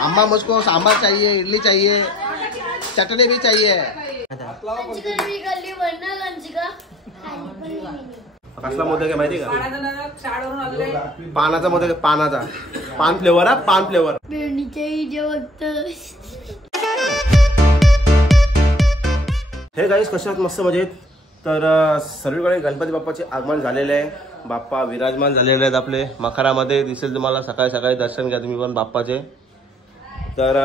अम्मा मुझको सांभर चाहिए, इडली चाहिए, चटनी भी चाहिए। कसला मोदक आहे माहिती का? पानाचा मोदक आहे, पानाचा, पान फ्लेवर हा, पान फ्लेवर। हे गाईस कसे आहात? मस्त मजेत। तर सर्वीकडे गणपती बाप्पाचे आगमन झालेले आहे, बाप्पा विराजमान झालेले आहेत आपले मखरामध्ये। दिसेल तुम्हाला सकाळी सकाळी, दर्शन घ्या तुम्ही पण बाप्पाचे। तर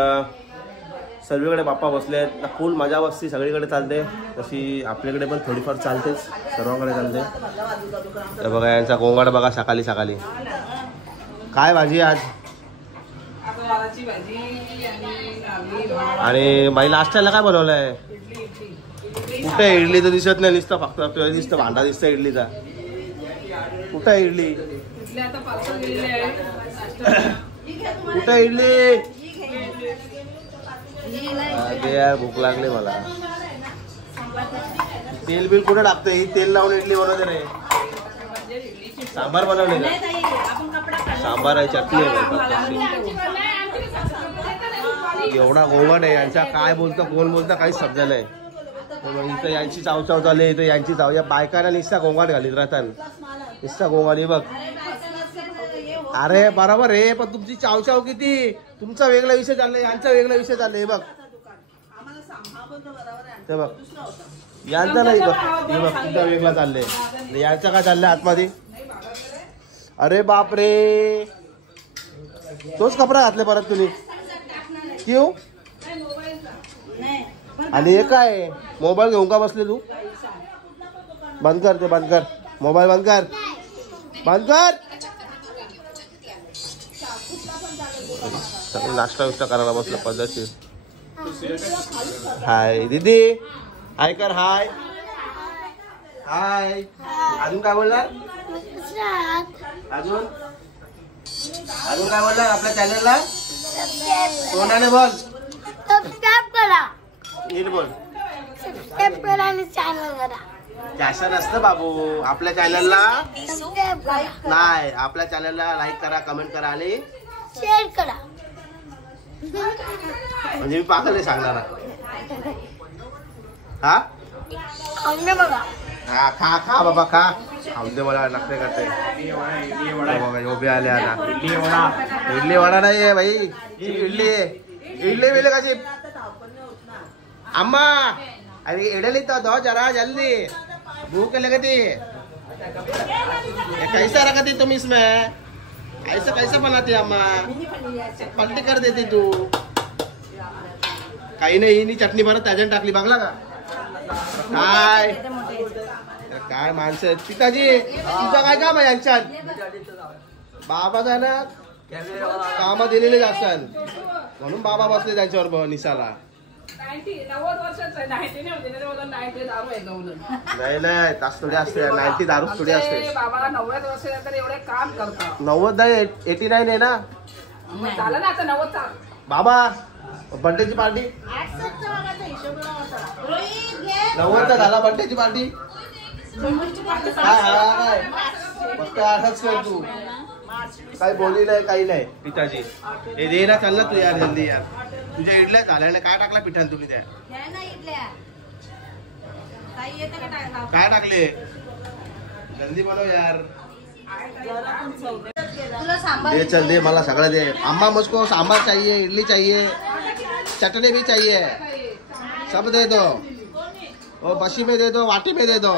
सर्वीकडे बाप्पा बसले आहेत, फुल मजा मस्ती सगळीकडे चालते, तशी आपल्याकडे पण थोडीफार चालतेच, सर्वांकडे चालते। तर बघा यांचा गोंगाट बघा सकाळी सकाळी। काय भाजी आज? आणि बाई नाश्त्याला काय बनवलंय? कुठे इडली तर दिसत नाही, नुसतं फक्त दिसतं भांडा दिसतं इडलीचा। कुठे इडली? कुठे इडली? यार भूक लागली मला। तेल बिल कुठे टाकते? ही तेल लावून इडली बनवते रे। सांबार बनवले का? सांबार आहे, चटणी आहे। एवढा गोंगाट आहे यांचा, काय बोलतं कोण बोलतं काही समजा नाही। इथं यांची चावचाव चालली, इथं यांची चाव, या बायकांना निस्ता गोंगाट घालीत राहतात, निस्ता गोंगाट बघ। अरे बरोबर आहे, पण तुमची चावचाव किती, तुमचा वेगळा विषय चाललाय, यांचा वेगळा विषय चाललाय। बघ ते बघ, यांचा नाही बघ, हे बघ तुमचा वेगळा चाललंय, यांचा काय चाललंय आतमध्ये? अरे बाप रे, तोच कपडा घातले परत तुम्ही, क्यों? आणि हे काय मोबाईल घेऊन का बसले तू? बंद कर ते, बंद कर मोबाईल, बंद कर, बंद कर। सगळं नाश्ता विष्टा करायला बसला पद्धतशीर। हाय दीदी, हाय कर, हाय हाय। अजून काय बोलणार? अजून अजून काय बोलणार? आपल्या चॅनलला तोंडाने बोल, सबस्क्राइब करा, नीट बोल, सबस्क्राइब करा आणि चॅनल करा। कॅशन असतं बाबू, आपल्या चॅनलला सबस्क्राइब करा, नाही आपल्या चॅनलला लाईक करा, कमेंट करा आणि शेअर करा। म्हणजे मी पागल सांगणार हा? खाऊन दे बघा, हा खा खा बाबा खा, खाऊन दे मला नखरे करते। उभे आले आता इडली वडा नाही आहे भाई, इडली इडली बिले कशी? अम्मा अरे इडली तो दो जरा जल्दी, भूख लगती। कैसा रखती तुम इसमें? ऐसा कैसा बनाती अम्मा? पलटी कर देती तू। काही नाही, ही चटणी परत त्याच्यात टाकली, बघला का? काय काय माणसं आहेत पिताजी, तुमचं काय काम आहे यांच्यात? बाबाचा ना कामं दिलेले असतात म्हणून बाबा बसले त्यांच्यावर निसाला। नाही नाही, तास थोडी असते, 90 दारू थोडी असते। 90 नाही, 89 आहे ना बाबा। बर्थडेची पार्टी 90 झाला, बर्थडेची पार्टी काय फक्त असंच कर तू, काही बोलली नाही काही नाही। पिताजी हे दे ना, चाल ना तू यार जल्दी यार, तुझ्या इडल्या झाल्या ना, काय टाकला पिठान तुम्ही? त्या काय टाकले? जल्दी बनव यार, दे चल दे, मला सगळं दे। अम्मा मुझको सांभर चाहिए, इडली चाहिए, चटनी भी चाहिए, सब दे दो, और बशी में दे दो, वाटी में दे दो,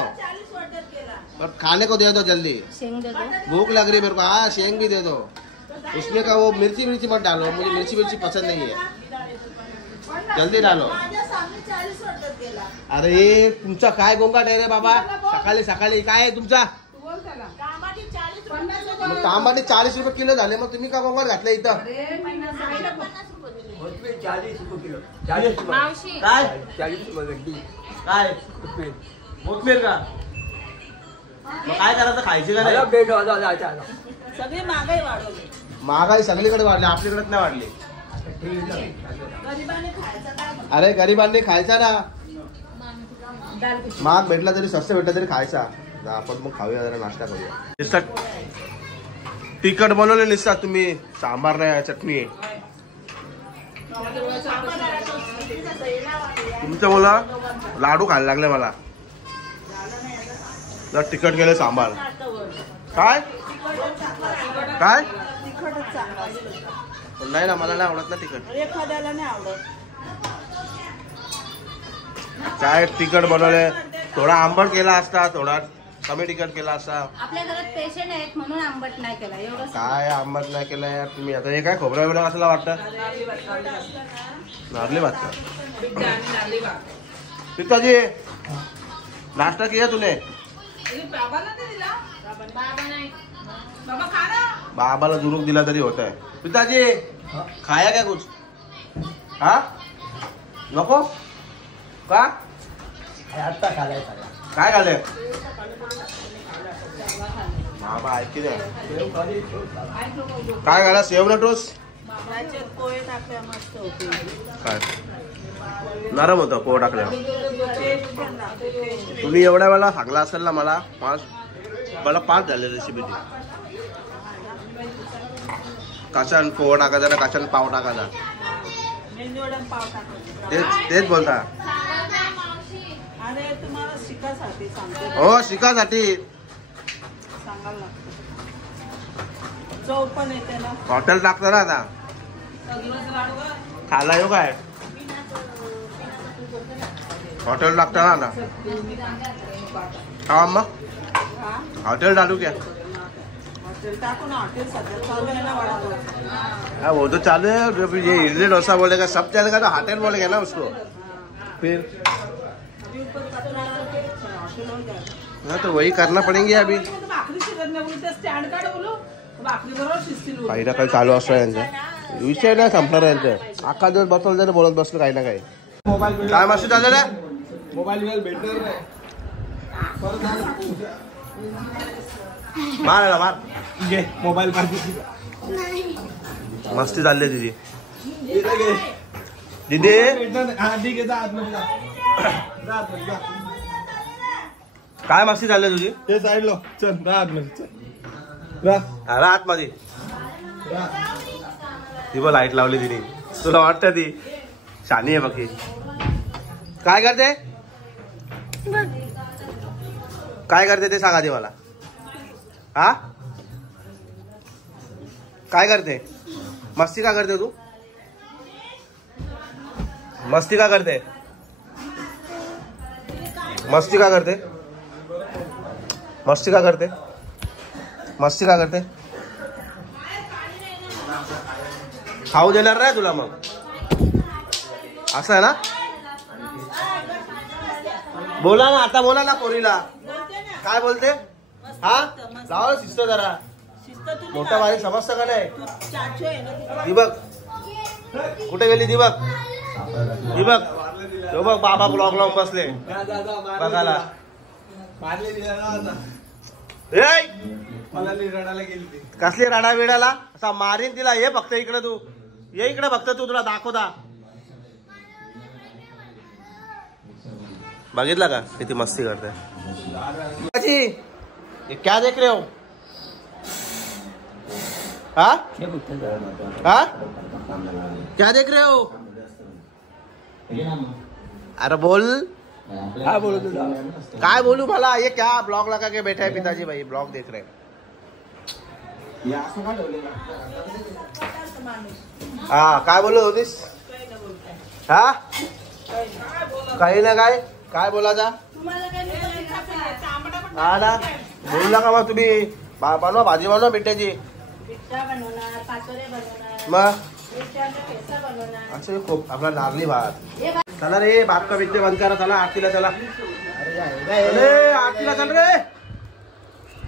और खाने को दे दो जल्दी। भूख लग रही मेरे को, हाँ शेंग भी दे दो। उसमें का वो मिर्ची मिर्ची मत डालो, मुझे मिर्ची मिर्ची पसंद नहीं है, जल्दी डालो। अरे तुमचा काय गोंगाट आहे रे बाबा, सकाळी सकाळी काय आहे तुमचा? तांबाटे 40 रुपये किलो झाले, मग तुम्ही का गोंगाट घातला इथं? काय 40 कोथमीर का? मग काय करायचं, खायची का नाही? सगळी महागाई वाढवली, महागाई सगळीकडे वाढली, आपल्याकडेच नाही वाढली। अरे गरिबांनी खायचा ना, महाग भेटला तरी स्वस्त भेटला तरी खायचा। आपण मग खाऊया जरा नाश्ता करूया. निस्तात तिखट बनवले निस्तात तुम्ही सांबार नाही चटणी आहे. तुमच्या मुला लाडू खायला लागले मला. जर तिखट गेले सांबार काय काय नाही ना मला नाही आवडत ना तिखट. एखाद्याला नाही आवडत. काय तिखट बनवले थोडा आंबट केला असता थोडा कमी तिखट केला असता. आपल्या घरात पेशंट आहेत म्हणून आंबट नाही केला एवढं. काय आंबट नाही केलं यार तुम्ही. आता हे काय खोबरा बिबरा कसला वाटतं. नारली भात का पिताजी नाश्ता किया तूने. बाबाला जुरूक दिला तरी होत आहे. पिताजी खाया क्या कुछ हा नको का काय खाल्ले बाबा ऐकते काय खाला. सेव ना टोस पोहे टाकल्या मस्त होते. काय नरम होतं पोह टाकल्या. तुम्ही एवढ्या वेळा सांगला असेल ना मला मला 5 झाले रेसिपी ती. काचन पोह टाकायचा ना काचन पाव टाकायचा. तेच बोलता. अरे तुम्हाला शिकासाठी सांगते. हो शिकासाठी सांगायला लागतं. चव पण येते ना. हॉटेल टाकतो ना आता खायला येऊ काय हॉटेल टाकतो ना आता. हा मग हॉटेल डालू क्या. हॉटेल टाकू ना. हॉटेल सध्या चालू आहे ना वडापाव. हाँ वो तो चालू है. ये इडली डोसा बोलेगा सब चलेगा तो होटल बोलेगा ना उसको फिर. हाँ तो वही करना पड़ेंगे अभी. काही ना काही चालू असतं यांचं. विषय नाही संपणार यांचं. अख्खा दिवस बसवलं तरी बोलत बसलो काही ना काही. काय मस्त चाललं रे. मार मार मोबाईल मस्ती चालली दीदी. दीदी काय मस्ती चालली तुझी. ते साईडलो चल राहत चल राहत मध्ये ती बघ लाईट लावली तिने. तुला वाटतं ती शानी आहे बाकी. काय करते काय करते ते सांगा ती मला. हा काय करते. मस्ती का करते तू. मस्ती का करते. मस्ती का करते. मस्ती का करते. मस्ती का करते. खाऊ देणार नाही तुला मग असं आहे ना. बोला ना आता बोला ना पोरीला काय बोलते. हा लावा शिस्त जरा. मोठा बारीक समजतं का नाही. दिबक कुठे गेली दिबक. दिबक तो बघ बाबा ब्लॉग लावून बसले बघायला. कसली राडा बिडाला असा मारीन तिला. ये फक्त इकडे तू ये इकडे फक्त तू तुला दाखवता. बघितला का किती मस्ती करते. क्या देख रहे हो. हाँ हाँ क्या देख रहे हो. अरे बोल काय बोलू तुला. काय बोलू मला. ये क्या ब्लॉग लगा के बैठा है पिताजी भाई. ब्लॉग देख रहे हैं. हा काय बोलत होतीस. हा काही ना काय बोलायचा. हा ना बोलू नका मग तुम्ही. बनवा भाजी बनवा बिट्ट्याची. मग अच्छा खूप आपला नारली भात. चला रे भात का बिट्टे बंद करा. चला आरतीला चला. अरे आरतीला चल रे.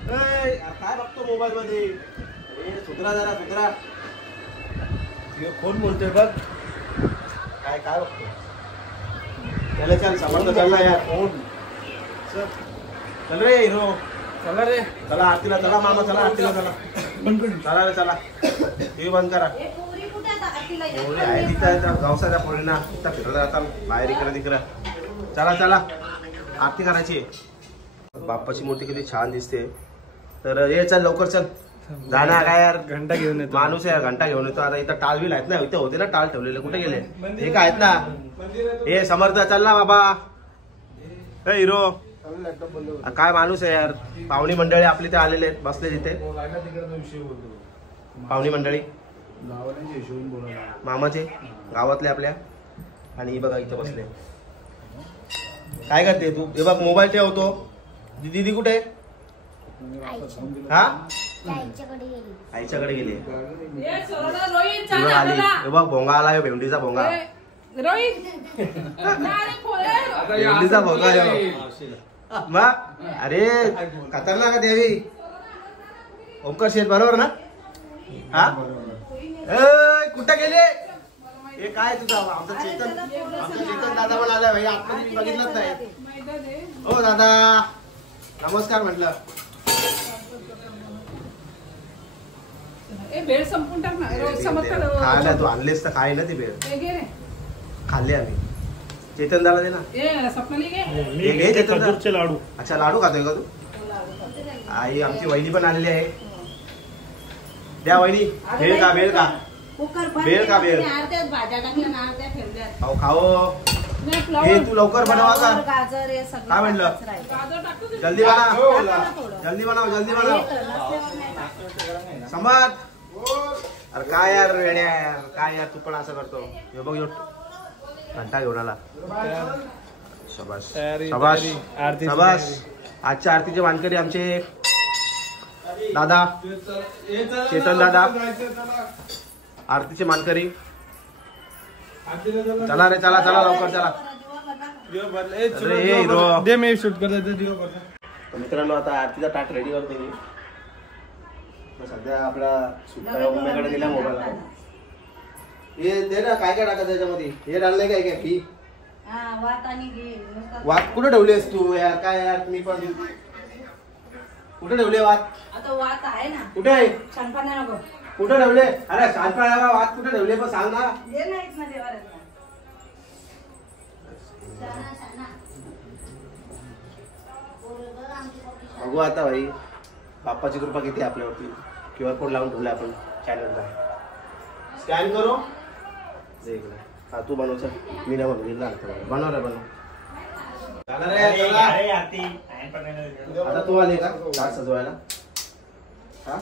काय बघतो मोबाईल मध्ये. सुधरा जरा सुधरा. कोण बोलतोय बघ. काय काय बघतो. चल चल समर्थ चल ना यार. फोन चल रे हिरो. चला रे चला आरतीला चला. मामा चला आरतीला चला. चला रे चला. टीव्ही बंद करा. पोरी आहे तिथं गावसाच्या पोरींना फिरत राहतात बाहेर इकडे तिकडे. चला चला आरती करायची. बाप्पाची मूर्ती किती छान दिसते. तर ये चल लवकर चल जाणार काय यार, घंटा घेऊन येतो माणूस आहे घंटा घेऊन येतो. आता इथं टाल बिल आहेत ना, इथे होते ना टाल ठेवलेले, कुठे गेले हे काय आहेत ना. हे समर्थ चल ना बाबा. ए हिरो काय माणूस आहे यार. पाहुणी मंडळी आपली ते आलेले आहेत, बसले तिथे पाहुणी मंडळी मामाचे गावातले आपल्या. आणि बघा इथं बसले. काय करते तू? हे बघ मोबाईल ठेवतो. दीदी कुठे? हा आईच्याकडे गेली. आली हे बघ भोंगा आला, भेंडीचा भोंगा. भेंडीचा भोंगा मग. अरे खतरनाक देवी. ओंकार शेठ बरोबर ना? हा कुठे गेले? हे काय तुझा आमचा चेतन दादा पण आलाय भाई. आपण बघितलंच नाही. हो दादा नमस्कार म्हटलं. भेळ संपून टाक ना. खायला तू आणलेस तर खाय ना ती भेळ. खाल्ली आम्ही. चेतन दादा दे ना. खजूरचे लाडू. अच्छा लाडू खातोय का तू? आई आमची वहिनी पण आलेली आहे. द्या वहिनी. भेळ का भेळ का भेळ का भेळ खाओ खाओ. हे तू लवकर बनवा का? काय म्हणलं? जल्दी बनव जल्दी बनव जल्दी बनव. समज. अरे काय यार वेड्या यार, काय यार तू पण असं करतो. हे बघ घंटा घेऊन आला. शबाश शबाश शबाश. आजच्या आरतीचे मानकरी आमचे दादा चेतन दादा, आरतीचे मानकरी. चला रे चला चला लवकर चला. दे मी शूट करतो. मित्रांनो आता आरतीचा ताट रेडी करतो मी. सध्या आपला सुट्टा मम्मीकडे दिला मोबाईल. हे दे ना काय काय टाका त्याच्यामध्ये. हे डालले काय काय फी वात कुठे ठेवलीस तू यार? काय यार तुम्ही पण कुठे ठेवले वात? आता वात आहे ना. कुठे आहे? शहाणपणा नको. कुठे ठेवले? अरे शांतपणा वात कुठे ठेवले पण सांग ना. दे नाहीत ना देवाला. बघू आता भाई बाप्पाची कृपा किती आपल्यावरती. QR कोड लावून ठेवला आपण चॅनलला. स्कॅन करो. हा तू बनव चल. मी नाही बनवू. बनव रे बनव. आता तू आली का ताट सजवायला? हा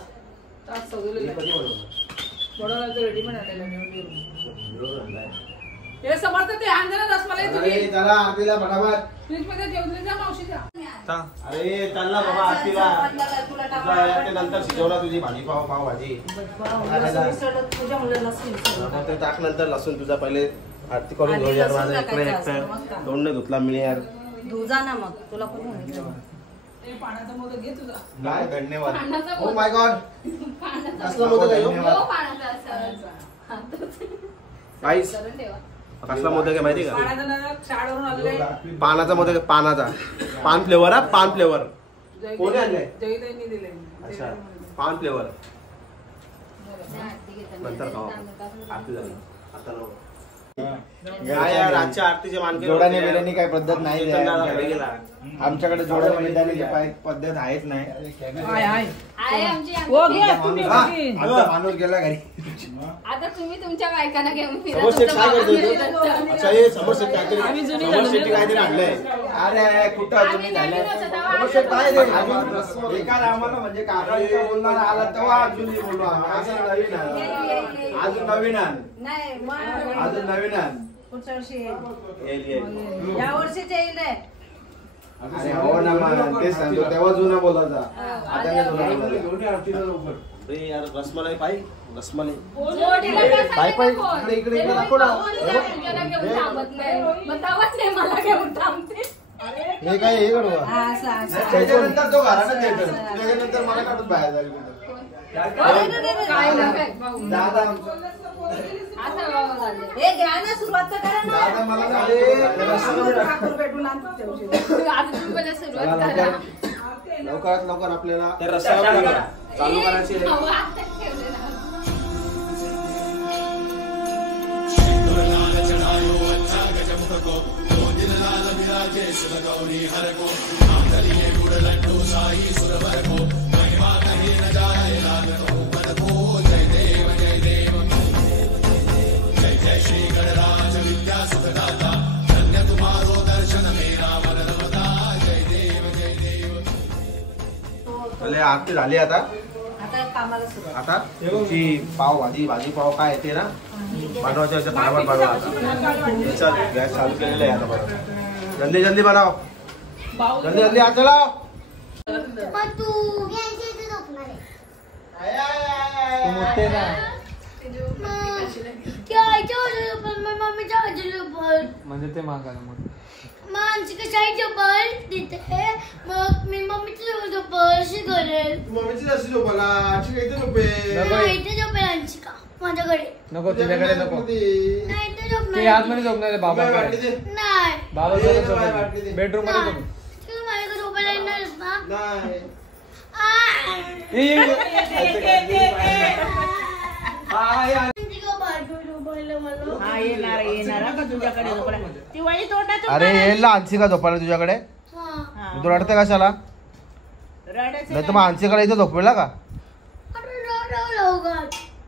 चला आरतीला फटाफट. अरे चल ना बाबा आरतीला. नंतर शिजवला तुझी भाजी पाव पाव भाजी. ते टाक नंतर लसूण. तुझा पहिले आरती करून घेऊ यार. माझा इकडे एकटं तोंड नाही धुतला मी यार. धुजा ना मग तुला कोण पाण्याचा मोदक घे तुझा. काय धन्यवाद. ओ माय गॉड कसला मोदक आहे? गाईस कसला मोदक आहे माहिती का? पानाचा मोदक आहे. पानाचा पान फ्लेवर. हा पान फ्लेवर. कोणी आणले? अच्छा पान फ्लेवर. नंतर खाऊ आरती झाली. आता नको. काय यार आजच्या आरतीचे मानकरी जोडाने बिर्याणी काय पद्धत नाही गेला. आमच्याकडे जोडाने बिर्याणी पद्धत आहेच नाही. माणूस गेला घरी. आता तुम्ही तुमच्या बायकांना घेऊन काहीतरी आणलंय. अरे कुठं तुम्ही झालं आम्हाला म्हणजे काका बोलणार आला तेव्हा अजून बोललो. असं नवीन अजून नवीन अजून नवीन पुढच्या वर्षी या वर्षीच येईल. अरे हो ना मग तेच सांगतो. तेव्हा जुना बोलायचा. आता नाही जुना बोलायचा. यार रसमलाई पाय रसमलाई पाय पाय इकडे इकडे इकडे दाखव ना. हे काय हे करू त्याच्यानंतर तो घरात त्याच्यानंतर मला काढून बाहेर झाली. दादा हे घ्या ना सुरुवात तर करा ना. दादा मला लवकरात लवकर आपल्याला रस्ता चालू करायची आहे. आरती झाली आता आता कामाला सुरुवात. आता तुमची पाव भाजी पाव काय येते ना बनवायचं याचं फटाफट बनवा. चल गॅस चालू केलेला आहे आता बरोबर. जल्दी जल्दी बनाव जल्दी जल्दी आज चलाव. मोठे ना म्हणजे ते मागायला मग मम्मीची करेल मम्मीची जास्त झोपाला आजी काही झोपे माझ्याकडे नको तुझ्याकडे नको नाही इथे झोपणार. ते आतमध्ये झोपणार आहे बाबाकडे नाही बाबाकडे झोपणार बेडरूम मध्ये झोप. तू माझ्याकडे झोपायला येणारच ना. नाही हा येणार का तुझ्याकडे झोपायला? ती वळी तोंडातून अरे येईल ना आणशी का झोपायला तुझ्याकडे. तू रडते कशाला रडायचं नाही तर मग आणशीकडे इथे झोपवेला का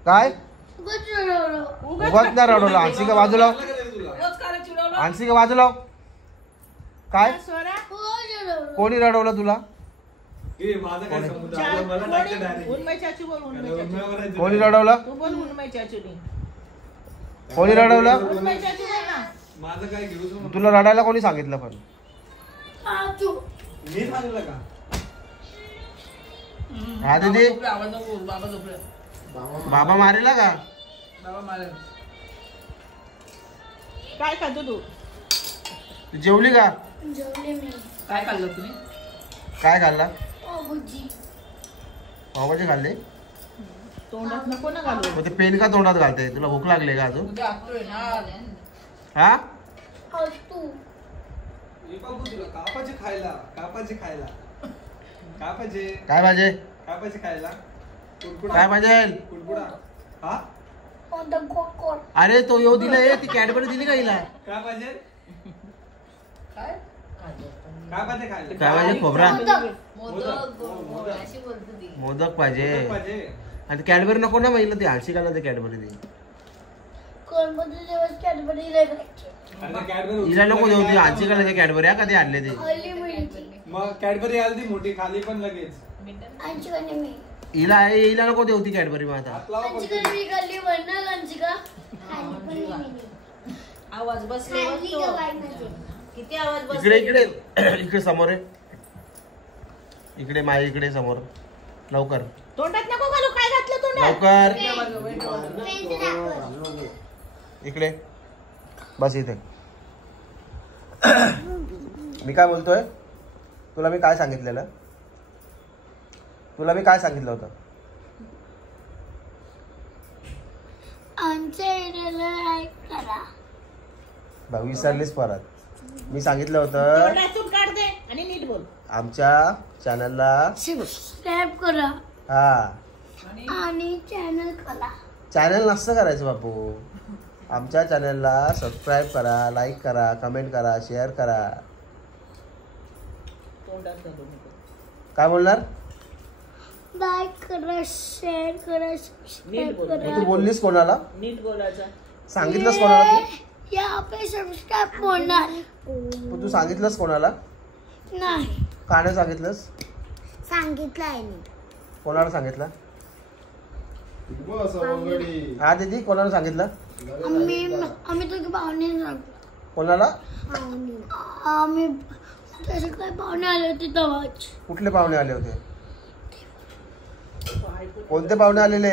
काय उगाच नाही रडवलं. आणशी का बाजूला रोज काला चिडवलं. आणशी का बाजूला काय स्वरा कोणी रडवलं तुला उन्मय चाचू बोल. उन्मय चाचू कोणी रडवलं तू बोल. उन्मय चाचूनी कोणी रडवलं उन्मय चाचू बोल ना. माझं काय घेऊ तुला रडायला कोणी सांगितलं पण मी सांगितलं का हा दीदी बाबा झोपलं. बाबा झोपलं. बाबा मारेला का बाबा मला काय खातो तू? तू जेवली का जेवले मी. काय खाल्लं तुम्ही? काय खाल्ला भुजी पावभाजी खाल्ली. तोंडात नको ना घालू. मग ते पेन का तोंडात घालते तुला भूक लागली का अजून उद्या असतोय ना. हा तू कापाचे खायला कापाचे खायला कापाचे काय पाहिजे कापाचे खायला कुडकुडा काय पाहिजे कुडकुडा हा अरे तो येऊ दिला ती कॅडबरी दिली का हिला काय पाहिजे काय? कापाचे खायला काय पाहिजे खोबरा मोदक मोदक पाहिजे पाहिजे आणि कॅडबरी नको ना महिला ती आळशी घाला ते कॅडबरी ती गणपती दिवस कॅडबरी नाही खायची. अरे कॅडबरी हिला नको देऊ ती आळशी घाला ते कॅडबरी हा कधी आणले ते खाली मिळती मग कॅडबरी आली ती मोठी खाली पण लगेच आमची कडे मी हिला नको देऊ ती कॅडबरी मग आता हात लावा आमची पण. कडे मी खाल्ली म्हणणार आमची का खाली पण मी नाही. आवाज बसले खाल्ली का बघतो. बाईमध्ये? किती आवाज इकडे बसले? इकडे इकडे समोर आहे इकडे माय इकडे समोर लवकर तोंडात नको घालू. काय घातलं तोंडात? लवकर पेन दाखव. इकडे बस इथे मी काय बोलतोय तुला मी काय सांगितलेलं होतं आमच्या एरियाला लाईक करा. बघ विसरलीस परत मी सांगितलं होतं तोंडातून काढ दे आणि नीट बोल. आमच्या चॅनलला सबस्क्राईब करा हा आणि चॅनल करा. चॅनल नसतं करायचं बापू आमच्या चॅनलला सबस्क्राईब करा लाईक करा कमेंट करा शेअर करा. तोंडात घालू नको. काय बोलणार लाईक करा शेअर करा नीट सबस्क्राईब बोल. करा. तू बोललीस कोणाला नीट बोलायचं. सांगितलंस कोणाला तू यहाँ पे सबस्क्राईब होणार पण तू सांगितलंस कोणाला नाही. का नाही सांगितलंस सांगितलं आहे मी. कोणाला सांगितलं हा दीदी कोणाला सांगितलं आम्ही तुझे पाहुणे सांगतो. कोणाला आम्ही तसे काय पाहुणे आले होते तेव्हाच. कुठले पाहुणे आले होते कोणते पाहुणे आलेले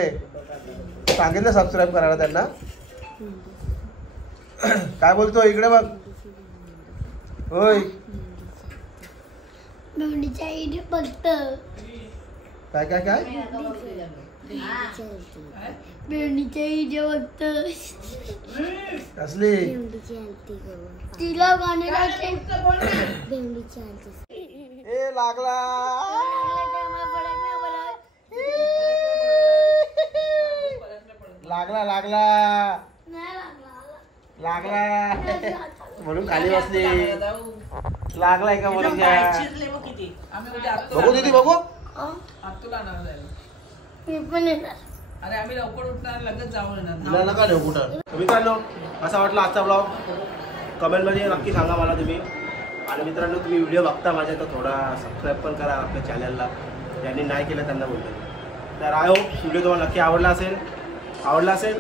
सांगितलं सबस्क्राईब करायला त्यांना काय बोलतो इकडे बघ होय मेवणीच्या इथे फक्त काय काय काय मेवणीच्या इथे फक्त कसली तिला गाणे ए लागला लागला लागला लागला म्हणून खाली बसली. लागलाय का म्हणून घ्या. चिरले मग किती आम्ही उद्या बघू दीदी बघू. आत्तूला आणायला जायला. मी पण येणार. अरे आम्ही लवकर उठणार लगेच जाऊन येणार. तुला नका नेऊ कुठं. मित्रांनो असा वाटला आजचा ब्लॉग कमेंटमध्ये नक्की सांगा मला तुम्ही. आणि मित्रांनो तुम्ही व्हिडिओ बघता माझ्या तर थोडा सबस्क्राईब पण करा आपल्या चॅनलला. ज्यांनी नाही केलं त्यांना बोलतो. तर आय होप व्हिडिओ तुम्हाला नक्की आवडला असेल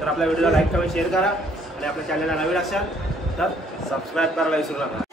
तर आपल्या व्हिडिओला लाईक कमेंट शेअर करा. आणि आपल्या चॅनलला नवीन असाल तर सबस्क्राईब करायला विसरू नका.